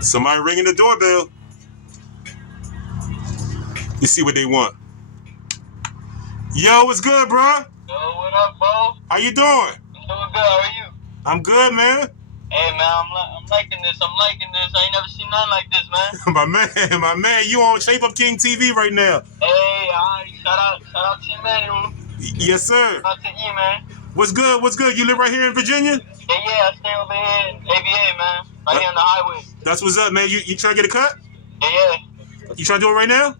Somebody ringing the doorbell. You see what they want. Yo, what's good, bro? Yo, what up, Bo? How you doing? I'm doing good. How are you? I'm good, man. Hey, man, I'm liking this. I ain't never seen nothing like this, man. my man, you on Shape Up King TV right now. Hey, shout out to Emmanuel. Yes, sir. Shout out to E, man. What's good? You live right here in Virginia? Yeah, I stay over here in ABA, man. Right here on the highway. That's what's up, man. You trying to get a cut? Yeah. You trying to do it right now?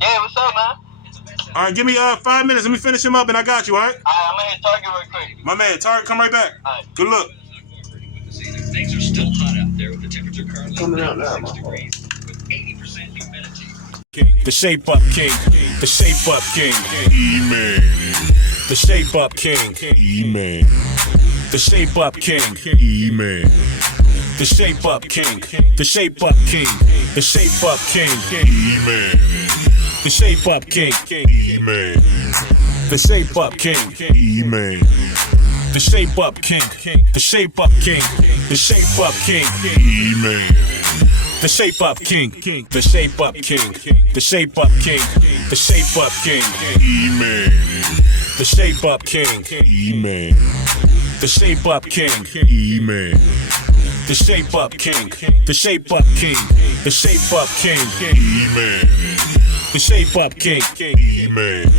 Yeah, what's up, man? All right, give me 5 minutes. Let me finish him up, and I got you, all right? All right, I'm gonna hit Target real quick. My man, Target, come right back. All right. Good luck. Things are still hot out there with the temperature currently Coming out now, 6 degrees with 80% humidity. The Shape Up King, the Shape Up King, E-Man. the Shape Up King, E-Man. the Shape Up King, E-Man. the Shape Up King, the Shape Up King, the Shape Up King, E-Man. the Shape Up King, E-Man. the Shape Up King, E-Man. the Shape Up King, the Shape Up King, the Shape Up King, E-Man. the Shape Up King, the Shape Up King, the Shape Up King, the Shape Up King, E-Man. the Shape Up King, E-Man. the Shape Up King, E-Man. the Shape Up King, the Shape Up King, the Shape Up King, E-Man. the Shape Up King, E-Man.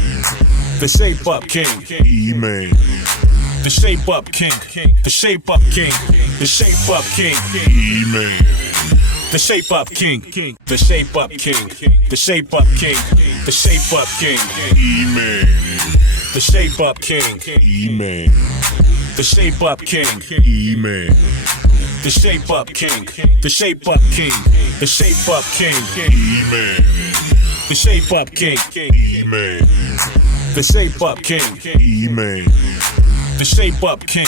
the Shape Up King, E-Man. the Shape Up King, the Shape Up King, the Shape Up King, E-Man. the Shape Up King, the Shape Up King, the Shape Up King, the Shape Up King, E-Man. the Shape Up King, E-Man. the Shape Up King, E-Man. the Shape Up King, the Shape Up King, the Shape Up King, E-Man. the Shape Up King, E-Man. the Shape Up King, E-Man. the Shape Up King.